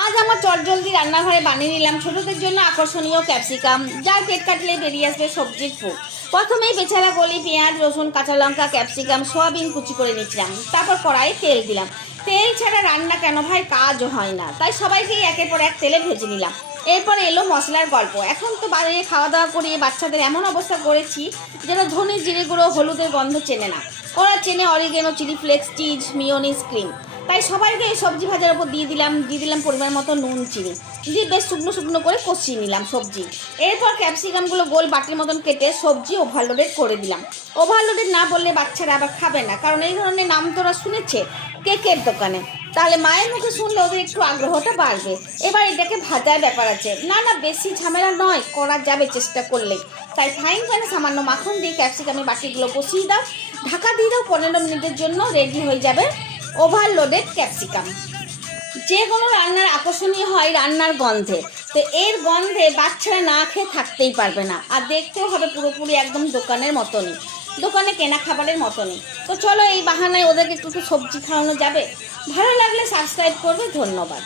আজ আমার চটজলদি রান্নাঘরে বানিয়ে নিলাম ছোটদের জন্য আকর্ষণীয় ক্যাপসিকাম, যার পেট কাটলে বেরিয়ে আসবে সবজির ফুল। প্রথমেই বেচারা গলি পেঁয়াজ, রসুন, কাঁচা লঙ্কা, ক্যাপসিকাম, সোয়াবিন কুচি করে নিচ্ছিলাম। তারপর কড়াইয়ে তেল দিলাম। তেল ছাড়া রান্না কেন ভাই কাজও হয় না, তাই সবাইকেই একের পর এক তেলে ভেজে নিলাম। এরপর এলো মশলার গল্প। এখন তো বাইরে খাওয়া দাওয়া করিয়ে বাচ্চাদের এমন অবস্থা করেছি যেন ধনে জিরে গুঁড়ো হলুদের গন্ধ চেনে না। ওরা চেনে oregano, chilli flakes, cheese, mayonnaise, cream. তাই সবাইকে এই সবজি ভাজার উপর দিয়ে দিলাম পরিমাণ মতো নুন, চিনি দিয়ে বেশ শুকনো শুকনো করে কষিয়ে নিলাম সবজি। এরপর ক্যাপসিকামগুলো গোল বাটির মতন কেটে সবজি ওভারলোডেড করে দিলাম। ওভারলোডেড না বললে বাচ্চারা আবার খাবে না, কারণ এই ধরনের নাম তো ওরা শুনেছে কেকের দোকানে। তাহলে মায়ের মুখে শুনলে ওদের একটু আগ্রহটা বাড়বে। এবার এটাকে ভাজার ব্যাপার আছে। না না, বেশি ঝামেলা নয়, করা যাবে চেষ্টা করলে। তাই ফ্রাইং প্যানে সামান্য মাখন দিয়ে ক্যাপসিকামের বাটিগুলো বসিয়ে দাও, ঢাকা দিয়ে দাও। 15 মিনিটের জন্য রেডি হয়ে যাবে ওভারলোডেড ক্যাপসিকাম। যে কোনো রান্নার আকর্ষণীয় হয় রান্নার গন্ধে। তো এর গন্ধে বাচ্চারা না খেয়ে থাকতেই পারবে না, আর দেখতেও হবে পুরোপুরি একদম দোকানের মতনই, দোকানে কেনা খাবারের মতনই। তো চলো, এই বাহানায় ওদেরকে একটু সবজি খাওয়ানো যাবে। ভালো লাগলে সাবস্ক্রাইব করবে। ধন্যবাদ।